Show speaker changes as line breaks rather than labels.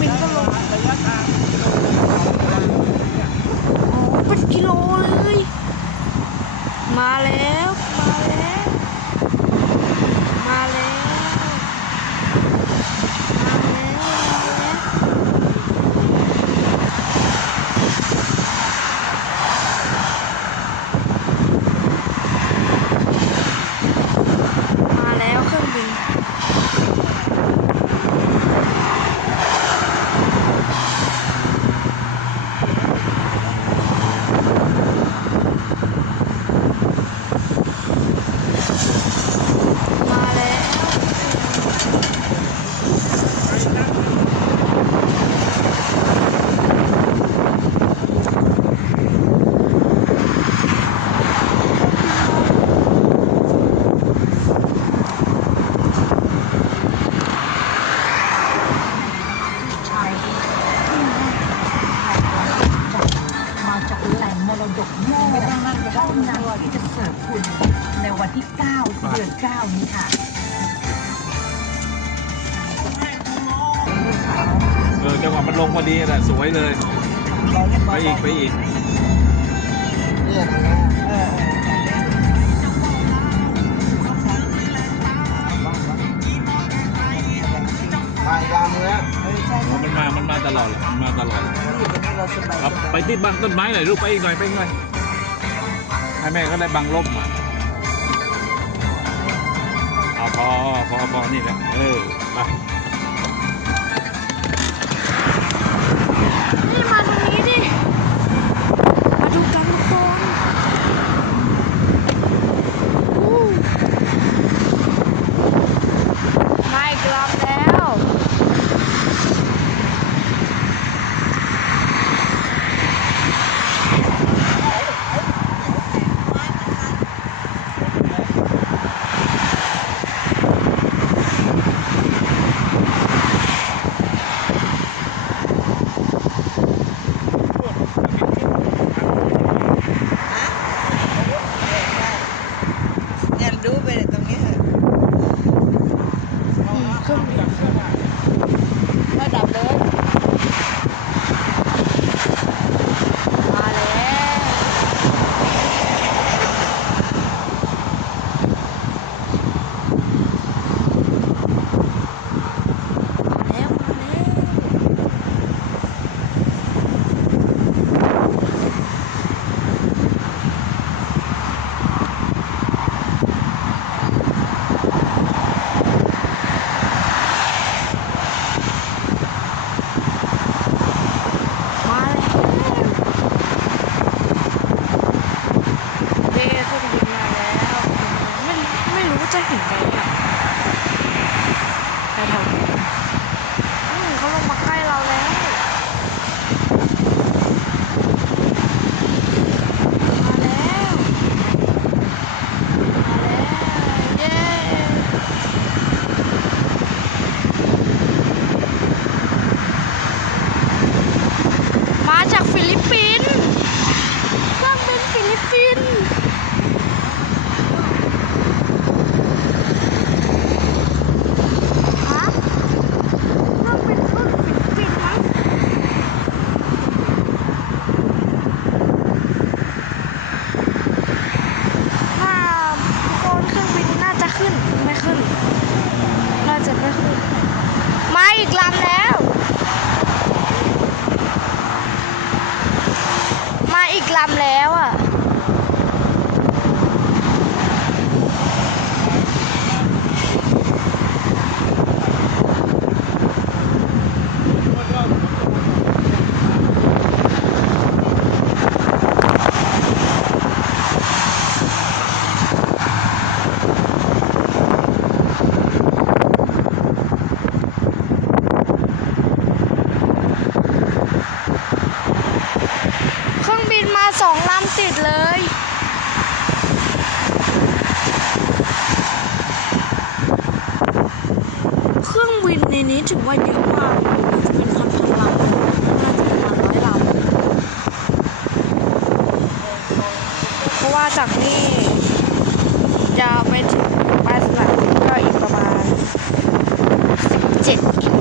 บินก็ลงเป็นกิโลเลย มาแล้ว
มาแล้วันที่9เดือน9นี้ค่ะ
เออจังหวะมันลงพอดีแหละสวยเลย ไปอีกไปอีก
ถ่ายลำแล้ว
มันมา มันมาตลอดเลยมันมาตลอดครับไปที่บังต้นไม้หน่อยลูกไปอีกหน่อยไปอีกหน่อยให้แม่ก็ได้บังร่มมา เอาพอพอพอนี่แหละเออไป
นี่มาตรงนี้ดิ มาดูกันทุกคนอู้มาอีกลำแล้ว
เนี่ย ดูไปตรงนี้เถอะ
อืมเครื่องบิน
ระดับเลย
มาแล้วมาแล้วมาแล้วมาแล้วเบ้เครื่องบินมาแล้วไม่ไม่รู้ว่า จะเห็นไหมอะแถวๆนี้อืมเขาลงมาใกล้เราแล้วมาแล้วมาแล้วเย้มาจากฟิลิปปินส์เครื่องบินฟิลิปปินส์ฮะเครื่องบินเครื่องฟิลิปปินส์มั้งถ้าทุกคนเครื่องบินน่าจะขึ้น ไม่ขึ้น น่าจะไม่ขึ้น มาอีกลำแล้ว มาอีกลำแล้ว ถือว่าเยอะมากน่าจะเป็นพันพันลำน่าจะเประมาณร้อยลำเพราะว่าจากนี่ยาวไปถึงบ้านสลักก็อีกประมาณ17กิโล